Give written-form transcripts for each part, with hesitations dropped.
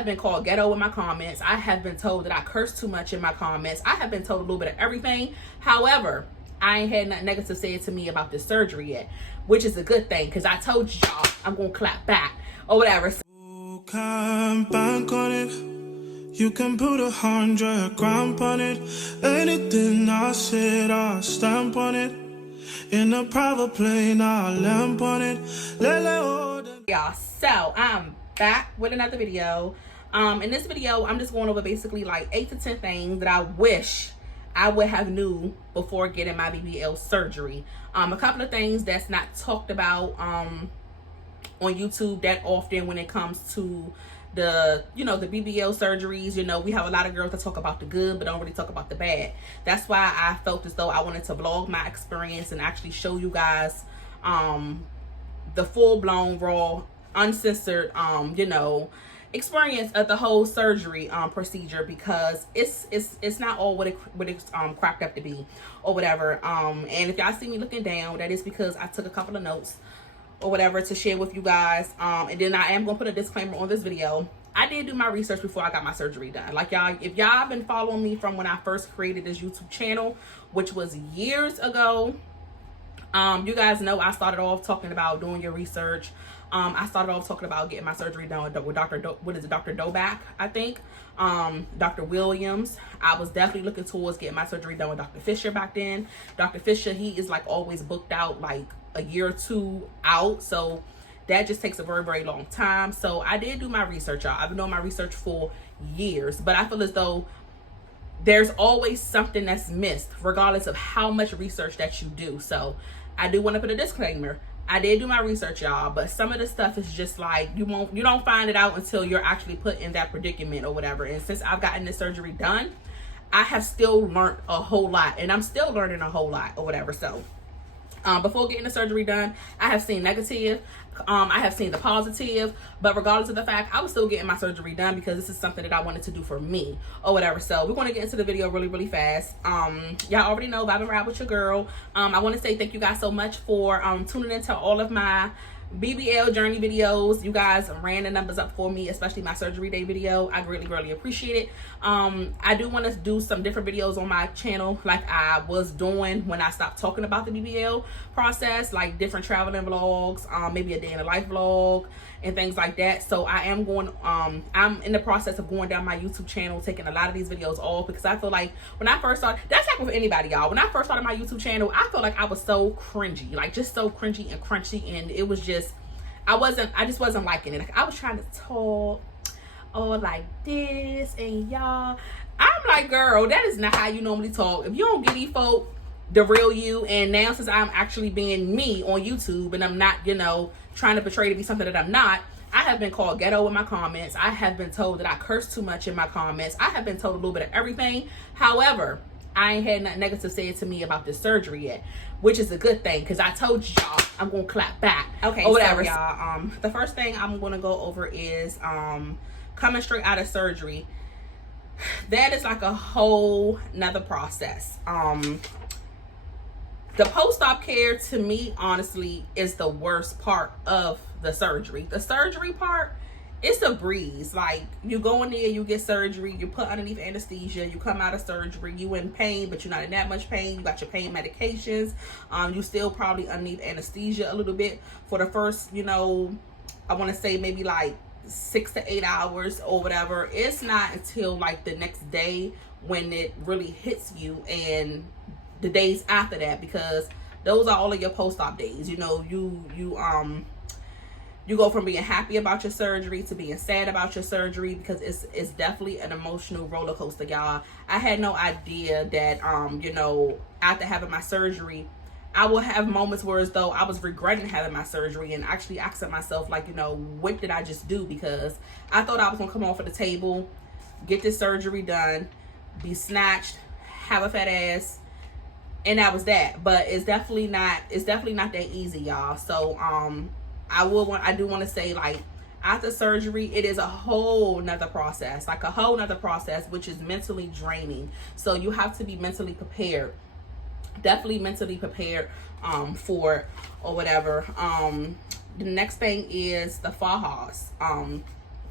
have been called ghetto in my comments. I have been told that I curse too much in my comments. I have been told a little bit of everything. However, I ain't had nothing negative said to me about this surgery yet, which is a good thing, because I told y'all I'm gonna clap back or whatever. You can bank on it. You can put 100 grand on it. Anything I said, I stamp on it. In a private plane, I lamp on it. Y'all, so I'm back with another video. In this video, I'm just going over basically like 8 to 10 things that I wish I would have knew before getting my BBL surgery. A couple of things that's not talked about on YouTube that often when it comes to the BBL surgeries. We have a lot of girls that talk about the good but don't really talk about the bad. That's why I felt as though I wanted to vlog my experience and actually show you guys the full-blown, raw, uncensored experience of the whole surgery procedure, because it's not all what it's cracked up to be or whatever. And if y'all see me looking down, that is because I took a couple of notes or whatever to share with you guys. And then I am gonna put a disclaimer on this video. I did do my research before I got my surgery done. Like, y'all, if y'all been following me from when I first created this YouTube channel, which was years ago, you guys know I started off talking about doing your research. I started off talking about getting my surgery done with Dr. Doback, I think. Dr. Williams. I was definitely looking towards getting my surgery done with Dr. Fisher back then. Dr. Fisher, he is like always booked out like a year or two out. So that just takes a very, very long time. So I did do my research, y'all. I've been doing my research for years, but I feel as though there's always something that's missed regardless of how much research that you do. So I do want to put a disclaimer. I did do my research, y'all, but some of the stuff is just like you don't find it out until you're actually put in that predicament or whatever. And since I've gotten this surgery done, I have still learned a whole lot, and I'm still learning a whole lot or whatever. So before getting the surgery done, I have seen negative, I have seen the positive, but regardless of the fact, I was still getting my surgery done because this is something that I wanted to do for me or whatever. So we're going to get into the video really, really fast. Y'all already know Vibe and Ride with your girl. I want to say thank you guys so much for tuning into all of my BBL journey videos. You guys ran the numbers up for me, especially my surgery day video. I greatly appreciate it. I do want to do some different videos on my channel like I was doing when I stopped talking about the BBL process, like different traveling vlogs, maybe a day in a life vlog and things like that. So I am going I'm in the process of going down my YouTube channel, taking a lot of these videos off, because I feel like when I first started, that's like with anybody, y'all, when I first started my YouTube channel, I felt like I was so cringy, like just so cringy and crunchy, and it was just I just wasn't liking it. Like, I was trying to talk like this, and y'all, I'm like, girl, that is not how you normally talk. If you don't get these folk the real you, and now since I'm actually being me on YouTube and I'm not, trying to portray to be something that I'm not, I have been called ghetto in my comments. I have been told that I curse too much in my comments. I have been told a little bit of everything. However, I ain't had nothing negative said to me about this surgery yet, which is a good thing, because I told y'all I'm gonna clap back. Okay, or whatever. So, y'all, the first thing I'm gonna go over is coming straight out of surgery. That is like a whole nother process. The post-op care, to me, honestly, is the worst part of the surgery. The surgery part, it's a breeze. Like, you go in there, you get surgery, you put underneath anesthesia, you come out of surgery, you in pain, but you're not in that much pain. You got your pain medications. You still probably underneath anesthesia a little bit for the first, I want to say maybe like 6 to 8 hours or whatever. It's not until like the next day when it really hits you, and the days after that, because those are all of your post-op days. You go from being happy about your surgery to being sad about your surgery, because it's definitely an emotional roller coaster, y'all. I had no idea that after having my surgery, I will have moments where as though I was regretting having my surgery and actually asking myself, like, what did I just do? Because I thought I was gonna come off of the table, get this surgery done, be snatched, have a fat ass, and that was that. But it's definitely not that easy, y'all. So I do want to say, like, after surgery, it is a whole nother process, which is mentally draining. So you have to be mentally prepared, definitely mentally prepared for it or whatever. The next thing is the fajas.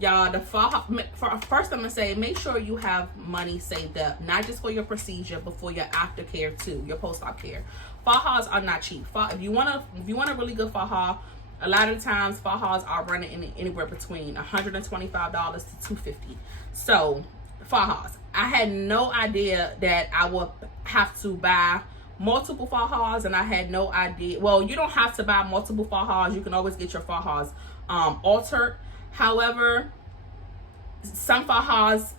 Y'all, first I'm gonna say, make sure you have money saved up, not just for your procedure, but for your aftercare too, your post-op care. Fajas are not cheap. If you want a really good faja, a lot of times fajas are running anywhere between $125 to $250. So fajas, I had no idea that I would have to buy multiple fajas, and I had no idea. Well, you don't have to buy multiple fajas. You can always get your fajas altered. However, some fajas,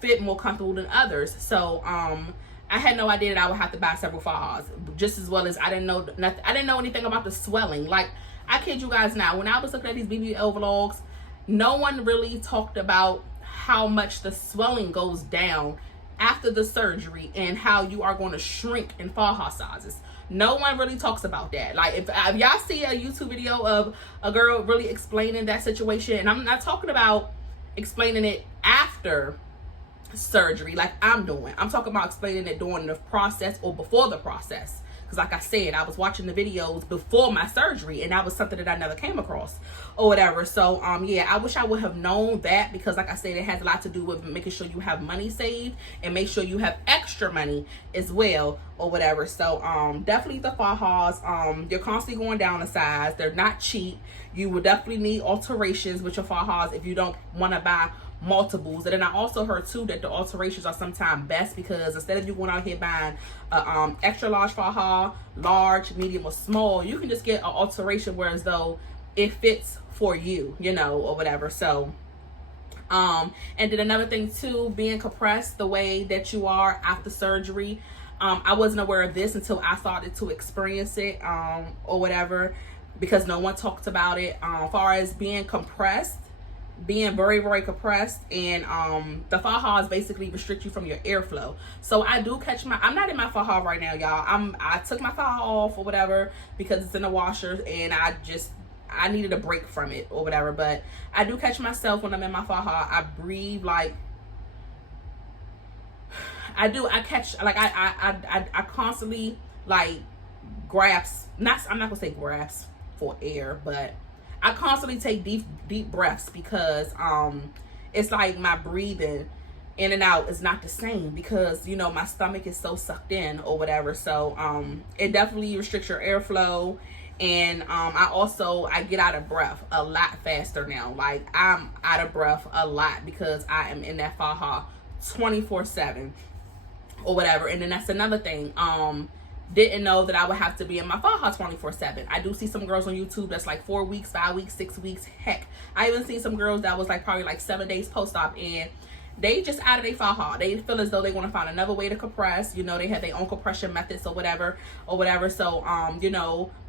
fit more comfortable than others. So, I had no idea that I would have to buy several fajas. Just as well as I didn't know nothing. I didn't know anything about the swelling. Like, I kid you guys not. When I was looking at these BBL vlogs, no one really talked about how much the swelling goes down after the surgery and how you are going to shrink in faja sizes. No one really talks about that. Like, if y'all see a YouTube video of a girl really explaining that situation, and I'm not talking about explaining it after surgery like I'm doing. I'm talking about explaining it during the process or before the process. Because like I said, I was watching the videos before my surgery, and that was something that I never came across or whatever. So yeah, I wish I would have known that, because like I said, it has a lot to do with making sure you have money saved and make sure you have extra money as well or whatever. So definitely the fajas, you're constantly going down a size. They're not cheap. You will definitely need alterations with your fajas if you don't want to buy multiples. And then I also heard too that the alterations are sometimes best, because instead of you going out here buying a extra large faja, large, medium, or small, you can just get an alteration where as though it fits for you, or whatever. So and then another thing too, being compressed the way that you are after surgery, I wasn't aware of this until I started to experience it or whatever, because no one talked about it. As far as being compressed, being very, very compressed, and the fajas basically restrict you from your airflow. So I do catch I'm not in my faja right now, y'all. I took my faja off or whatever because it's in the washer, and I needed a break from it or whatever. But I do catch myself when I'm in my faja. I breathe like I constantly like grasp. I'm not gonna say grasp for air, but I constantly take deep breaths, because it's like my breathing in and out is not the same, because my stomach is so sucked in or whatever. So it definitely restricts your airflow, and I get out of breath a lot faster now. Like, I'm out of breath a lot because I am in that faja 24/7 or whatever. And then that's another thing. Didn't know that I would have to be in my faja 24/7. I do see some girls on YouTube that's like 4 weeks, 5 weeks, 6 weeks. Heck, I even seen some girls that was like probably like 7 days post-op, and they just out of their faja. They feel as though they want to find another way to compress. They have their own compression methods or whatever. So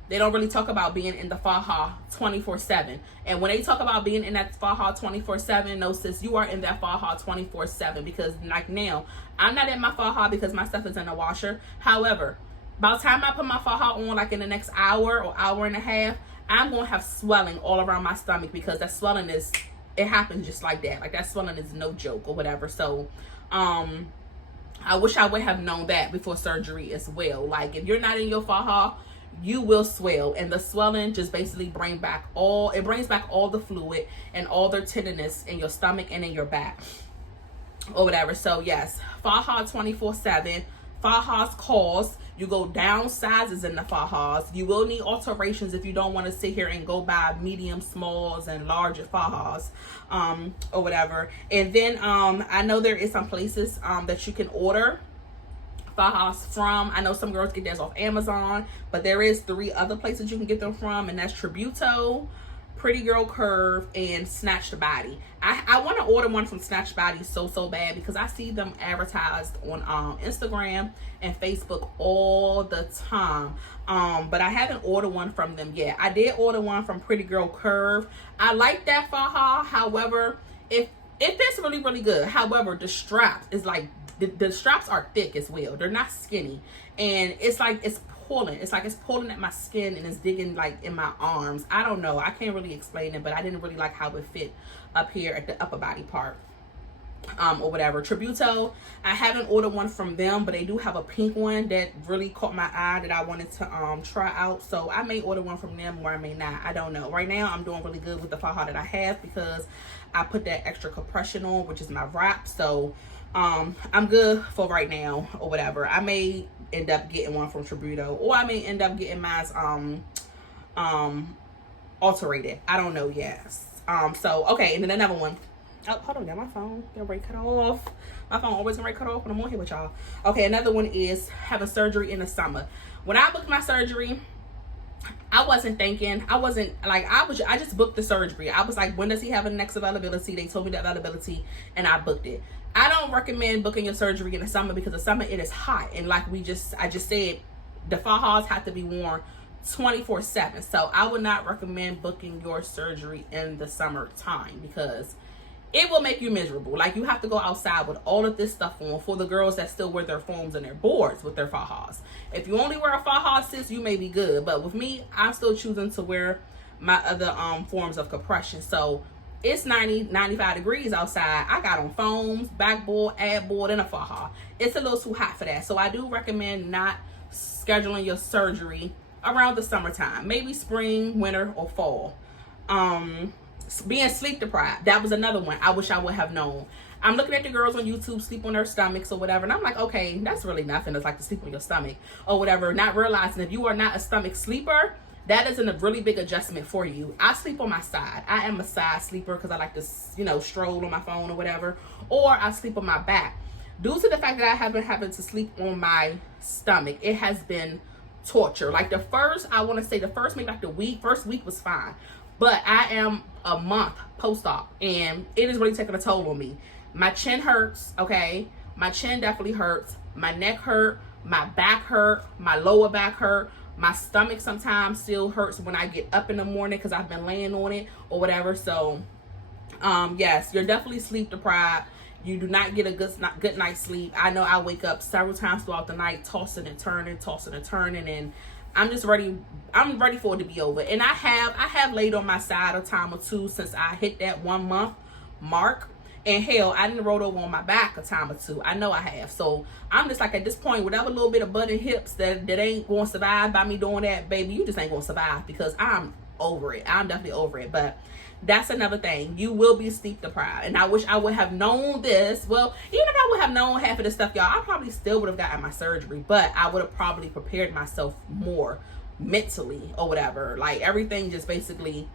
they don't really talk about being in the faja 24/7. And when they talk about being in that faja 24/7, no sis, you are in that faja 24/7, because like now, I'm not in my faja because my stuff is in the washer. However, by the time I put my faja on, like in the next hour or hour and a half, I'm going to have swelling all around my stomach, because that swelling it happens just like that. Like, that swelling is no joke or whatever. So, I wish I would have known that before surgery as well. Like, if you're not in your faja, you will swell, and the swelling just basically brings back all the fluid and all the tenderness in your stomach and in your back or whatever. So yes, faja 24/7. Fajas cost. You go down sizes in the fajas. You will need alterations if you don't want to sit here and go buy medium, smalls, and larger fajas or whatever. And then I know there is some places that you can order fajas from. I know some girls get theirs off Amazon, but there is 3 other places you can get them from, and that's Tributo, Pretty Girl Curve, and Snatch the Body. I want to order one from Snatch Body so bad, because I see them advertised on Instagram and Facebook all the time, but I haven't ordered one from them yet. I did order one from Pretty Girl Curve. I like that faja. However, it fits really, really good. However, the straps is like the straps are thick as well. They're not skinny, and it's like it's pulling. It's like it's pulling at my skin, and it's digging like in my arms. I don't know. I can't really explain it, but I didn't really like how it fit up here at the upper body part or whatever. Tributo, I haven't ordered one from them, but they do have a pink one that really caught my eye that I wanted to try out. So I may order one from them, or I may not. I don't know. Right now, I'm doing really good with the faja that I have because I put that extra compression on, which is my wrap. So I'm good for right now, or whatever. I may end up getting one from Tributo, or I may end up getting mine alterated. I don't know yet. So okay, and then another one. Oh, hold on, y'all. My phone getting ready to cut off. My phone always getting ready to cut off when I'm on here with y'all. Okay, another one is having surgery in the summer. When I booked my surgery, I wasn't thinking. I just booked the surgery. I was like, when does he have the next availability? They told me the availability, and I booked it. I don't recommend booking your surgery in the summer because the summer it is hot, and like I just said, the fajas have to be worn 24/7. So I would not recommend booking your surgery in the summertime because it will make you miserable. Like, you have to go outside with all of this stuff on. For the girls that still wear their foams and their boards with their fajas, if you only wear a faja, sis, you may be good. But with me, I'm still choosing to wear my other forms of compression. So it's 95 degrees outside. I got on foams, backboard, ad board, and a faja. It's a little too hot for that. So I do recommend not scheduling your surgery around the summertime. Maybe spring, winter, or fall. Being sleep deprived, that was another one I wish I would have known. I'm looking at the girls on YouTube sleep on their stomachs or whatever, and I'm like, okay, that's really nothing. It's like to sleep on your stomach or whatever, not realizing if you are not a stomach sleeper, that isn't a really big adjustment for you. I sleep on my side. I am a side sleeper because I like to, stroll on my phone or whatever, or I sleep on my back. Due to the fact that I have been having to sleep on my stomach, it has been torture. Like the first week was fine. But I am a month post-op, and it is really taking a toll on me. My chin hurts, okay? My chin definitely hurts. My neck hurt. My back hurt. My lower back hurt. My stomach sometimes still hurts when I get up in the morning because I've been laying on it or whatever. So, yes, you're definitely sleep deprived. You do not get a good night's sleep. I know I wake up several times throughout the night, tossing and turning, and I'm just ready. I'm ready for it to be over. And I have laid on my side a time or two since I hit that 1 month mark. And hell, I didn't roll over on my back a time or two. I know I have. So I'm just like, at this point, whatever little bit of butt and hips that ain't going to survive by me doing that, baby, you just ain't going to survive because I'm over it. I'm definitely over it. But that's another thing. You will be sleep deprived. And I wish I would have known this. Well, even if I would have known half of this stuff, y'all, I probably still would have gotten my surgery. But I would have probably prepared myself more mentally or whatever. Like, everything just basically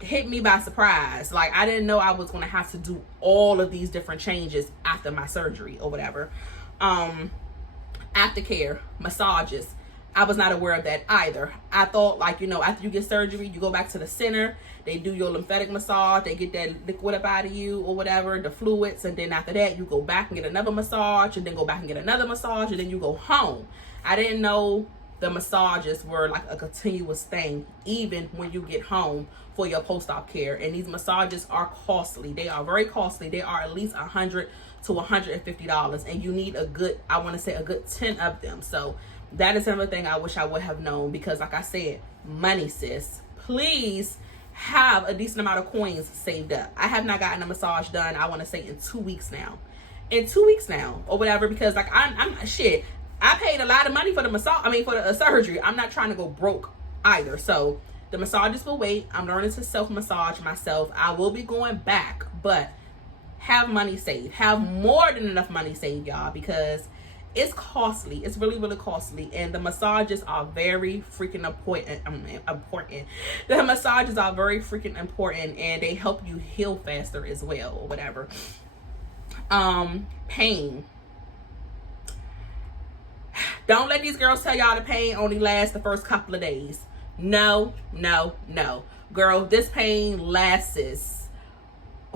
hit me by surprise. Like, I didn't know I was going to have to do all of these different changes after my surgery or whatever. Aftercare, massages. I was not aware of that either. I thought, like, after you get surgery, you go back to the center, they do your lymphatic massage, they get that liquid up out of you or whatever, the fluids, and then after that, you go back and get another massage, and then go back and get another massage, and then you go home. I didn't know the massages were like a continuous thing, even when you get home for your post-op care. And these massages are costly. They are very costly. They are at least $100 to $150, and you need a good 10 of them. So that is another thing I wish I would have known, because like I said, money, sis. Please have a decent amount of coins saved up. I have not gotten a massage done, I want to say in 2 weeks now. Or whatever, because like I'm shit. I paid a lot of money for the for the surgery. I'm not trying to go broke either. So the massages will wait. I'm learning to self-massage myself. I will be going back, but have money saved. Have more than enough money saved, y'all, because it's costly. It's really, really costly. And the massages are very freaking important. The massages are very freaking important, and they help you heal faster as well, or whatever. Pain. Don't let these girls tell y'all the pain only lasts the first couple of days. No. Girl, this pain lasts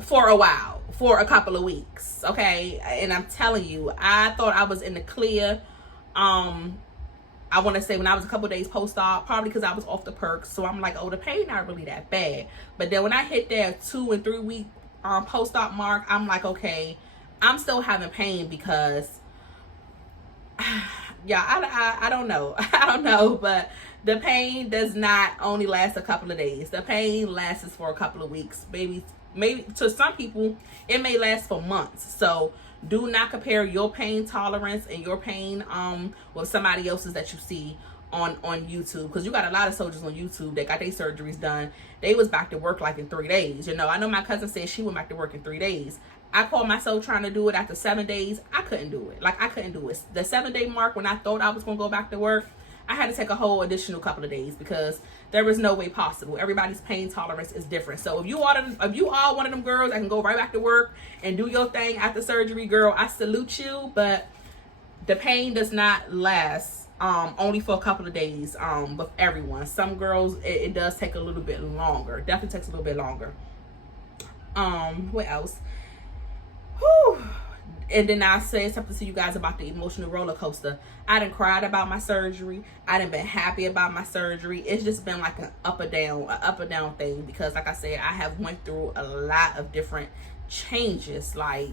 for a while, for a couple of weeks, okay? And I'm telling you, I thought I was in the clear. I want to say when I was a couple of days post-op, probably because I was off the perks. So I'm like, oh, the pain not really that bad. But then when I hit that 2 and 3 week post-op mark, I'm like, okay, I'm still having pain because... yeah, I don't know. I don't know, but the pain does not only last a couple of days. The pain lasts for a couple of weeks, maybe maybe to some people, it may last for months. So do not compare your pain tolerance and your pain with somebody else's that you see on YouTube, because you got a lot of soldiers on YouTube that got their surgeries done. They was back to work like in 3 days. You know, I know my cousin said she went back to work in 3 days. I called myself trying to do it after 7 days. I couldn't do it. Like, I couldn't do it. The 7-day mark, when I thought I was going to go back to work, I had to take a whole additional couple of days because there was no way possible. Everybody's pain tolerance is different. So if you are one of them girls that can go right back to work and do your thing after surgery, girl, I salute you. But the pain does not last only for a couple of days with everyone. Some girls, it does take a little bit longer. Definitely takes a little bit longer. What else? Whew. And then I said something to you guys about the emotional roller coaster. I done cried about my surgery. I done been happy about my surgery. It's just been like an up and down thing, because like I said, I have went through a lot of different changes. Like,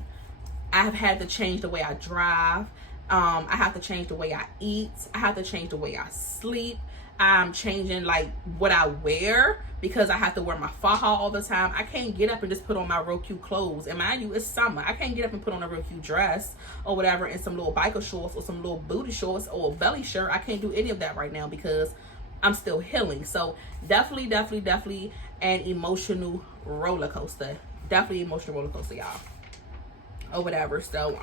I have had to change the way I drive. I have to change the way I eat. I have to change the way I sleep. I'm changing like what I wear, because I have to wear my faja all the time. I can't get up and just put on my real cute clothes. And mind you, it's summer. I can't get up and put on a real cute dress or whatever and some little biker shorts or some little booty shorts or a belly shirt. I can't do any of that right now because I'm still healing. So definitely an emotional roller coaster. Definitely emotional roller coaster, y'all. Or whatever. So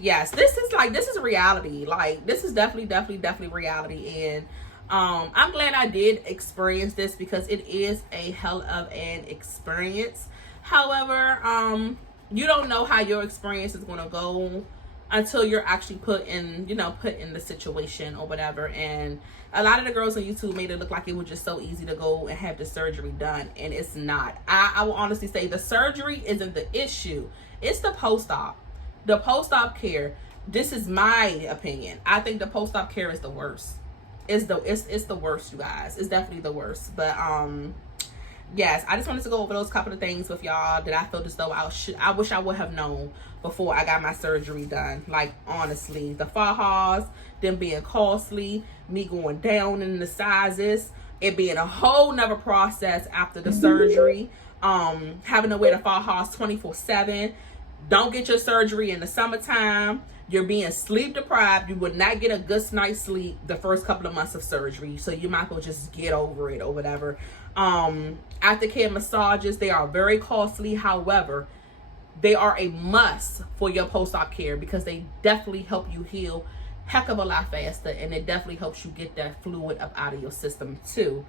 yes, this is reality. Like, this is definitely reality. And I'm glad I did experience this, because it is a hell of an experience. However, you don't know how your experience is going to go until you're actually put in the situation or whatever. And a lot of the girls on YouTube made it look like it was just so easy to go and have the surgery done, and it's not. I will honestly say the surgery isn't the issue. It's the post-op. The post-op care, this is my opinion. I think the post-op care is the worst. It's the worst, you guys. It's definitely the worst. But yes, I just wanted to go over those couple of things with y'all that I felt as though I wish I would have known before I got my surgery done. Like, honestly, the fajas, them being costly, me going down in the sizes, it being a whole nother process after the surgery, having to wear the fajas 24/7. Don't get your surgery in the summertime. You're being sleep deprived. You would not get a good night's sleep the first couple of months of surgery. So you might as well just get over it or whatever. Aftercare massages, they are very costly. However, they are a must for your post-op care, because they definitely help you heal heck of a lot faster. And it definitely helps you get that fluid up out of your system too.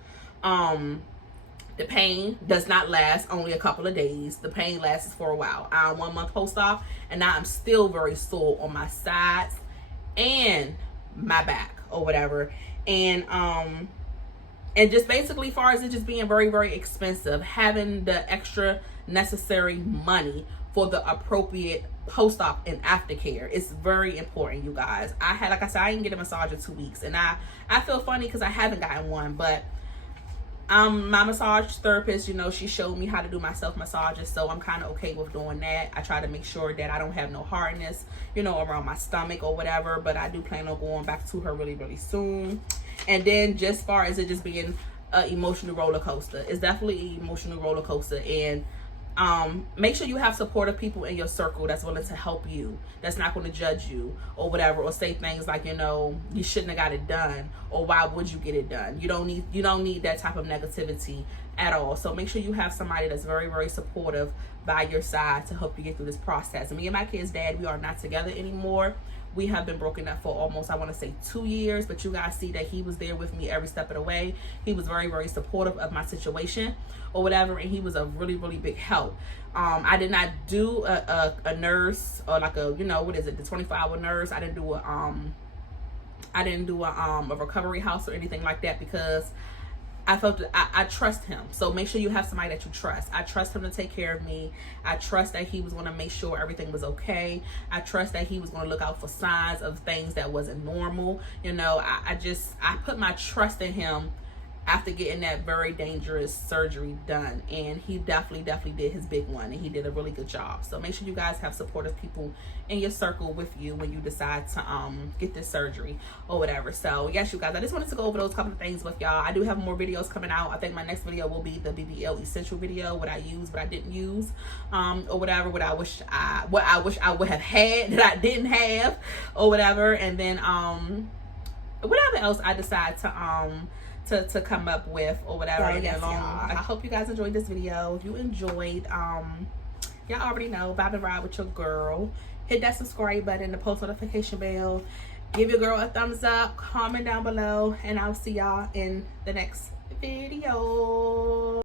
The pain does not last only a couple of days. The pain lasts for a while. I'm 1 month post-op, and now I'm still very sore on my sides and my back or whatever. And just basically, far as it just being very expensive, having the extra necessary money for the appropriate post-op and aftercare is very important, you guys. Like I said, I didn't get a massage in 2 weeks, and I feel funny because I haven't gotten one, but my massage therapist, she showed me how to do my self massages, so I'm kind of okay with doing that. I try to make sure that I don't have no hardness, around my stomach or whatever, but I do plan on going back to her really soon. And then just far as it just being an emotional roller coaster, it's definitely an emotional roller coaster. And make sure you have supportive people in your circle that's willing to help you, that's not going to judge you or whatever, or say things like, you shouldn't have got it done, or why would you get it done. You don't need that type of negativity at all. So make sure you have somebody that's very supportive by your side to help you get through this process. And me and my kid's dad, we are not together anymore. We have been broken up for almost, I want to say, 2 years, but you guys see that he was there with me every step of the way. He was very supportive of my situation or whatever, and he was a really big help. I did not do a nurse, or like a, the 24-hour nurse. I didn't do a recovery house or anything like that, because I felt that I trust him. So make sure you have somebody that you trust. I trust him to take care of me. I trust that he was going to make sure everything was okay. I trust that he was going to look out for signs of things that wasn't normal. I put my trust in him after getting that very dangerous surgery done. And he definitely did his big one, and he did a really good job. So make sure you guys have supportive people in your circle with you when you decide to get this surgery or whatever. So yes, you guys, I just wanted to go over those couple of things with y'all. I do have more videos coming out. I think my next video will be the BBL essential video, what I use, what I didn't use, or whatever, what I wish I would have had that I didn't have, or whatever. And then whatever else I decide to come up with, or whatever. And yes, I hope you guys enjoyed this video. If you enjoyed, y'all already know, vibe and ride with your girl. Hit that subscribe button, the post notification bell. Give your girl a thumbs up, comment down below, and I'll see y'all in the next video.